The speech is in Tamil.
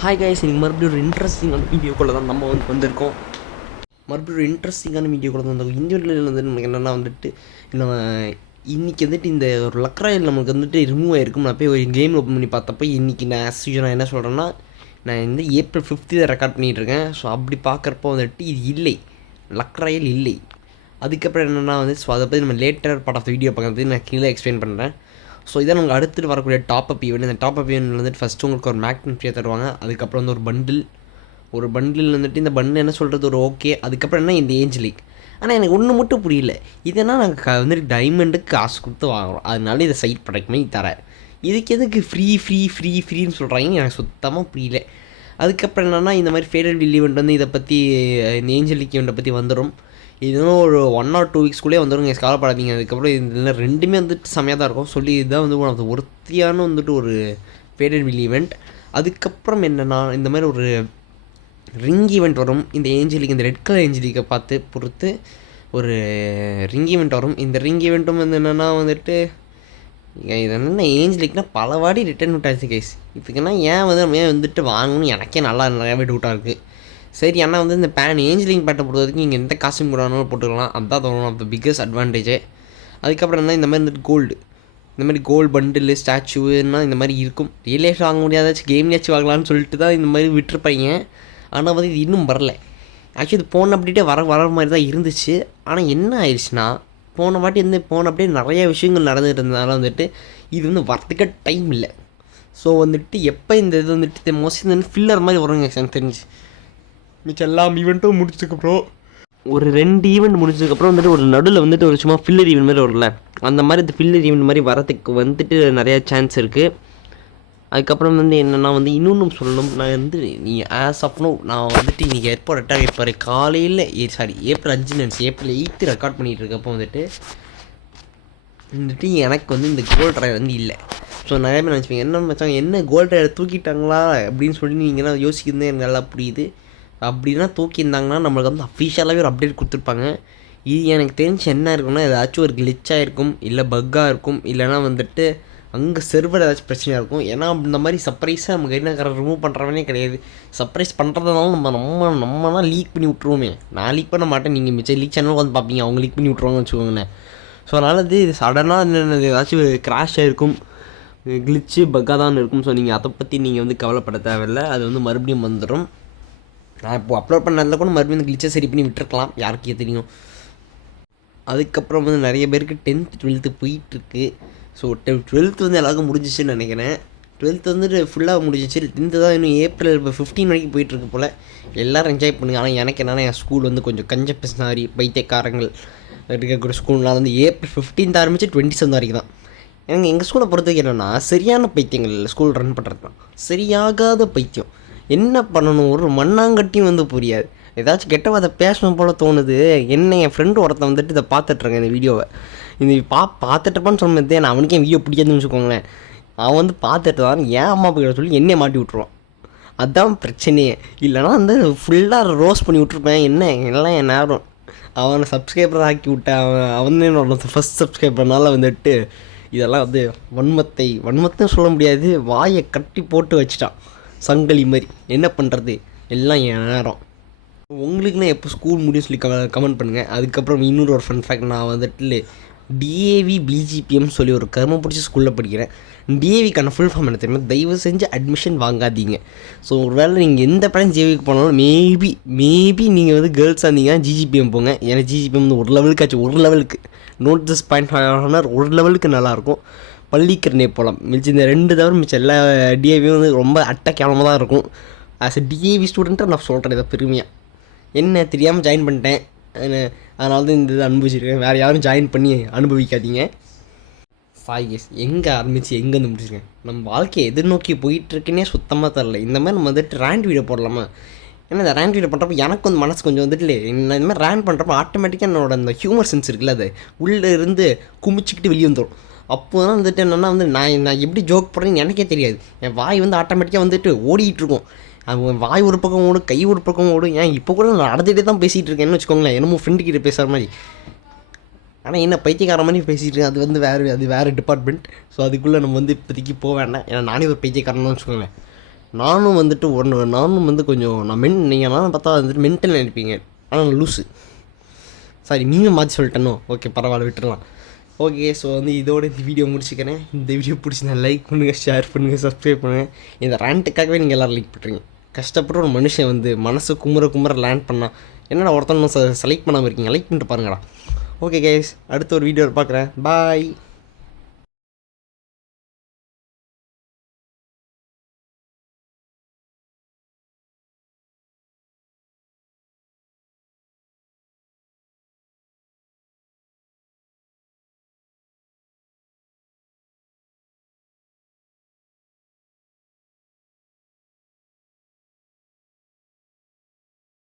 ஹாய் கைஸ், இன்றைக்கி மறுபடியும் ஒரு இன்ட்ரெஸ்டிங்கான வீடியோக்குள்ளே தான் நம்ம வந்திருக்கோம். மறுபடியும் ஒரு இன்ட்ரெஸ்டிங்கான வீடியோக்குள்ளே தான் வந்திருக்கோம். இந்த வீடியோவில் வந்து நமக்கு என்னென்னா வந்துட்டு நம்ம இன்றைக்கி வந்துட்டு இந்த ஒரு லக்ராயில் நமக்கு வந்துட்டு ரிமூவ் ஆகிருக்கும். நான் போய் ஒரு கேம் ஓப்பன் பண்ணி பார்த்தப்போ இன்றைக்கி நான் என்ன சொல்கிறேன்னா, நான் வந்து April 5th தான் ரெக்கார்ட் பண்ணிகிட்ருக்கேன். ஸோ அப்படி பார்க்குறப்போ வந்துட்டு இது இல்லை, லக்ராயில் இல்லை. அதுக்கப்புறம் என்னென்னா வந்து ஸோ அதை பற்றி நம்ம லேட்டர் பார்ட் ஆஃப் வீடியோ பார்க்குறது நான் கீழே எக்ஸ்பிளைன் பண்ணுறேன். ஸோ இதான் நமக்கு அடுத்துட்டு வரக்கூடிய டாப்அப் ஈவெண்ட். இந்த டாப்அப் ஈவெண்ட் வந்துட்டு ஃபஸ்ட்டு உங்களுக்கு ஒரு மேக்னெட் ஃப்ரீயாக தருவாங்க. அதுக்கப்புறம் வந்து ஒரு பண்டில் வந்துட்டு இந்த பண்டில் என்ன சொல்கிறது ஒரு ஓகே. அதுக்கப்புறம் என்ன இந்த ஏஞ்ச் லீக். ஆனால் எனக்கு ஒன்று மட்டும் புரியல, இதெல்லாம் நாங்கள் வந்துட்டு டைமண்டுக்கு காசு கொடுத்து வாங்குகிறோம், அதனால இதை சைட் ப்ராடக்ட் பண்ணி தரேன். இதுக்கு எதுக்கு ஃப்ரீன்னு சொல்கிறாங்க, எனக்கு சுத்தமாக புரியல. அதுக்கப்புறம் என்னென்னா இந்த மாதிரி ஃபேடட் ஈவெண்ட் வந்து இதை பற்றி இந்த ஏஞ்சல் லீக் ஈவெண்ட்டை பற்றி வந்துடும். இதுவும் ஒரு 1 or 2 வீக்ஸ்குள்ளே வந்துடும், நீங்கள் கவலைப்படாதீங்க. அதுக்கப்புறம் இதில் ரெண்டுமே வந்துட்டு செம்மையாக தான் இருக்கும். சொல்லி இதுதான் வந்து ஒன் ஆஃப் த ஒருத்தியான வந்துட்டு ஒரு ஃபேடட் ஈவெண்ட். அதுக்கப்புறம் என்னென்னா இந்த மாதிரி ஒரு ரிங் ஈவெண்ட் வரும். இந்த ஏஞ்சலிக் இந்த ரெட் கலர் ஏஞ்சலிக்கை பொறுத்து ஒரு ரிங் ஈவெண்ட் வரும். இந்த ரிங் ஈவெண்ட்டும் வந்து என்னென்னா வந்துட்டு இது என்னென்ன ஏஞ்சலிக்னால் பல வாடி ரிட்டர்ன் விட்டாச்சு கைஸ். இதுக்குன்னா ஏன் வந்துட்டு வாங்கணும்னு எனக்கே நிறையாவே டவுட்டாக இருக்குது. சரி, ஆனால் வந்து இந்த ஏஞ்சலிங் பேட்டை பொறுத்த வரைக்கும் இங்கே எந்த காஸ்ட்யூம் கூட வேணாலும் போட்டுக்கலாம். அதுதான் ஒன் ஆஃப் த பிக்கஸ்ட் அட்வான்டேஜே. அதுக்கப்புறம் என்ன இந்த மாதிரி வந்துட்டு இந்த மாதிரி கோல்டு பண்டில் ஸ்டாச்சுன்னா இந்த மாதிரி இருக்கும். ரியல் லைஃப் வாங்க முடியாதாச்சும் கேம்லேயாச்சும் வாங்கலாம்னு சொல்லிட்டு தான் இந்த மாதிரி விட்டுருப்பாங்க. ஆனால் வந்து இது இன்னும் வரல. ஆக்சுவலி இது போன அப்படியே வர மாதிரி தான் இருந்துச்சு. ஆனால் என்ன ஆயிடுச்சுன்னா போன அப்படியே நிறைய விஷயங்கள் நடந்துகிட்டு இருந்ததுனால வந்துட்டு இது வந்து வரத்துக்க டைம் இல்லை. ஸோ வந்துட்டு எப்போ இந்த இது வந்துட்டு மோஸ்ட்லி வந்து ஃபில்லர் மாதிரி வருங்க எனக்கு தெரிஞ்சு. மிச்சம் எல்லாம் ஈவெண்ட்டும் முடிச்சதுக்கப்புறம் ஒரு 2 ஈவெண்ட் முடிச்சதுக்கப்புறம் வந்துட்டு ஒரு நடுவில் வந்துட்டு ஒரு சும்மா ஃபில்லர் ஈவெண்ட் மாதிரி வரல, அந்த மாதிரி இந்த ஃபில்லர் ஈவெண்ட் மாதிரி வரதுக்கு வந்துட்டு நிறையா சான்ஸ் இருக்குது. அதுக்கப்புறம் வந்து என்னென்னா வந்து இன்னொன்று சொல்லணும். நான் வந்து நீங்கள் ஆஸ் ஆஃப் நோ நான் வந்துட்டு இன்றைக்கி இப்போ காலையில் April 5 நினச்சி April 8 ரெக்கார்ட் பண்ணிகிட்டு இருக்கப்போ வந்துட்டு எனக்கு வந்து இந்த கோல்ட் ட்ரைவ் வந்து இல்லை. ஸோ நிறைய பேர் நினச்சிப்பீங்க என்ன மச்சாங்க என்ன கோல்ட் ட்ரைவ் தூக்கிட்டாங்களா அப்படின்னு சொல்லி நீங்கள்லாம் யோசிக்கிறது எனக்கு நல்லா புரியுது. அப்படின்னா தூக்கியிருந்தாங்கன்னா நம்மளுக்கு வந்து அஃபிஷியலாகவே ஒரு அப்டேட் கொடுத்துருப்பாங்க. இது எனக்கு தெரிஞ்சு என்ன இருக்குன்னா ஏதாச்சும் ஒரு கிளிச்சாக இருக்கும், இல்லை பக்காக இருக்கும், இல்லைனா வந்துட்டு அங்கே சர்வர் ஏதாச்சும் பிரச்சனையாக இருக்கும். ஏன்னா இந்த மாதிரி சர்ப்ரைஸாக நமக்கு என்ன ரிமூவ் பண்ணுறவனே கிடையாது. சர்ப்ரைஸ் பண்ணுறதுனால நம்மலாம் லீக் பண்ணி விட்ருவோமே. நான் லீக் பண்ண மாட்டேன், நீங்கள் மிச்சம் லீக் சேனல் வந்து பார்ப்பீங்க, அவங்க லீக் பண்ணி விட்ருவாங்கன்னு வச்சுக்கோங்களேன். ஸோ அதனால் இது சடனாக என்னென்ன ஏதாச்சும் கிராஷ் ஆகிருக்கும், கிளிச்சு பக்காக தான் இருக்கும். ஸோ நீங்கள் அதை பற்றி நீங்கள் வந்து கவலைப்பட தேவையில்லை, அது வந்து மறுபடியும் வந்துடும். நான் இப்போது அப்லோட் பண்ணதில் கூட மறுபடியும் இந்த கிளிச்சை சரி பண்ணி விட்டுருக்கலாம், யாருக்கே தெரியும். அதுக்கப்புறம் வந்து நிறைய பேருக்கு 10th 12th போயிட்டுருக்கு. ஸோ 12th வந்து எல்லாருக்கும் முடிஞ்சிச்சுன்னு நினைக்கிறேன். 12th வந்துட்டு ஃபுல்லாக முடிஞ்சிச்சு. 10th தான் இன்னும் April 15 வரைக்கும் போயிட்டுருக்கு போல். எல்லோரும் என்ஜாய் பண்ணுங்க. ஆனால் எனக்கு என்னென்னா என் ஸ்கூல் வந்து கொஞ்சம் கஞ்ச பிசினாரி பைத்தியக்காரங்கள் இருக்கக்கூடிய ஸ்கூல்னால் வந்து April 15 ஆரம்பித்து 27 வரைக்கும் தான். எங்கள் ஸ்கூலை பொறுத்தவரைக்கும் என்னென்னா சரியான பைத்தியங்கள் ஸ்கூல் ரன் பண்ணுறது தான், சரியாகாத பைத்தியம். என்ன பண்ணணும் ஒரு மண்ணாங்கட்டியும் வந்து புரியாது. ஏதாச்சும் கெட்டவாத பேசணும் போல் தோணுது. என்ன என் ஃப்ரெண்டு ஒருத்தன் வந்துட்டு இதை பார்த்துட்ருக்கேன் இந்த வீடியோவை. இந்த பார்த்துட்டுப்பான்னு சொன்னதே நான் அவனுக்கே வீடியோ பிடிக்காதுன்னு வச்சுக்கோங்களேன். அவன் வந்து பார்த்துட்டு தான் ஏன் அம்மா போய் சொல்லி என்னை மாட்டி விட்ருவான். அதுதான் பிரச்சனையே. இல்லைனா வந்து ஃபுல்லாக ரோஸ் பண்ணி விட்ருப்பேன். என்ன எல்லாம் என் நேரம் அவனை சப்ஸ்கிரைபர் ஆக்கி விட்டேன். அவன் என்னோட ஃபஸ்ட் சப்ஸ்கிரைபர்னால வந்துட்டு இதெல்லாம் வந்து வன்மத்தையும் சொல்ல முடியாது, வாயை கட்டி போட்டு வச்சுட்டான் சங்கிலி மாதிரி. என்ன பண்ணுறது, எல்லாம் என் நேரம். உங்களுக்குன்னா எப்போ ஸ்கூல் முடியும் சொல்லி கமெண்ட் பண்ணுங்கள். அதுக்கப்புறம் இன்னொரு ஒரு ஃபன் ஃபேக்ட், நான் வந்துட்டு DAV BGPM சொல்லி ஒரு கர்மம் பிடிச்ச ஸ்கூலில் படிக்கிறேன். DAVக்கான ஃபுல் ஃபார்ம் என்ன தெரியுமா, தயவு செஞ்சு அட்மிஷன் வாங்காதீங்க. ஸோ ஒரு வேளை நீங்கள் எந்த படம் JVக்கு போனாலும் மேபி நீங்கள் வந்து கேர்ள்ஸாக இருந்தீங்கன்னா GGPM போங்க. ஏன்னா GGPM வந்து ஒரு லெவலுக்கு நோட் திஸ் பாயிண்ட் ஒரு லெவலுக்கு நல்லாயிருக்கும். பள்ளிக்கரணை போகலாம். மிச்சம் இந்த 2 தவிர மிச்சம் எல்லா DAVயும் வந்து ரொம்ப கேவலமாக தான் இருக்கும். ஆஸ் எ DAV ஸ்டூடெண்ட்டாக நான் சொல்கிறேன் இதை பெருமையாக. என்ன தெரியாமல் ஜாயின் பண்ணிட்டேன், அதனால தான் இந்த இதை அனுபவிச்சிருக்கேன். வேறு யாரும் ஜாயின் பண்ணி அனுபவிக்காதீங்க. சாய்கேஸ் எங்கே ஆரம்பிச்சு எங்கேருந்து முடிச்சிருக்கேன். நம்ம வாழ்க்கையை எதிர்நோக்கி போயிட்டுருக்குன்னே சுத்தமாக தரல. இந்த மாதிரி நம்ம வந்துட்டு ரேண்ட் வீடியோ போடலாமா? ஏன்னா இந்த ரேண்ட் வீடியோ பண்ணுறப்ப எனக்கு வந்து மனசு கொஞ்சம் வந்துட்டு நான் இந்த மாதிரி ரேண்ட் பண்ணுறப்ப ஆட்டோமேட்டிக்காக என்னோட அந்த ஹியூமர் சென்ஸ் இருக்குல்ல, அது உள்ளே இருந்து குமிச்சிக்கிட்டு வெளியே வந்துடும். அப்போ தான் வந்துட்டு என்னென்னா வந்து நான் எப்படி ஜோக் போடுறேன்னு எனக்கே தெரியாது. என் வாய் வந்து ஆட்டோமேட்டிக்காக வந்துட்டு ஓடிட்டுருக்கும். அவன் வாய் ஒரு பக்கம் ஓடும், கை ஒரு பக்கம் ஓடும். ஏன் இப்போ கூட நான் நடந்துகிட்டே தான் பேசிகிட்டு இருக்கேன்னு வச்சுக்கோங்களேன், என்னமோ ஃப்ரெண்டுக்கிட்ட பேசுகிற மாதிரி. ஆனால் என்ன பைத்தியக்கார மாதிரி பேசிகிட்டு இருக்கேன், அது வந்து வேறு டிபார்ட்மெண்ட். ஸோ அதுக்குள்ளே நம்ம வந்து இப்போதைக்கு போக வேண்டாம். ஏன்னா நானே ஒரு பைத்தியக்காரன்னு வச்சுக்கோங்களேன். நானும் வந்துட்டு நானும் வந்து கொஞ்சம் நீங்கள் நானும் பார்த்தா வந்துட்டு மென்டல் நினைப்பீங்க, ஆனால் லூஸு. சாரி, நீங்களும் மாற்றி சொல்லிட்டேனோ. ஓகே, பரவாயில்ல, விட்டுடலாம். ஓகே, ஸோ வந்து இதோட இந்த வீடியோ முடிச்சுக்கிறேன். இந்த வீடியோ பிடிச்சிருந்தா லைக் பண்ணுங்கள், ஷேர் பண்ணுங்கள், சப்ஸ்கிரைப் பண்ணுங்கள். இந்த ரேண்ட்டுக்காகவே நீங்கள் எல்லோரும் லைக் பண்ணுறீங்க. கஷ்டப்பட்டு ஒரு மனுஷன் வந்து மனசு குமுற லேண்ட் பண்ணால் என்னடா ஒருத்தனும் செலக்ட் பண்ணாமல் இருக்கீங்க, லைக் பண்ணிட்டு பாருங்கடா. ஓகே கைஸ், அடுத்த ஒரு வீடியோவில் பார்க்குறேன். பாய்.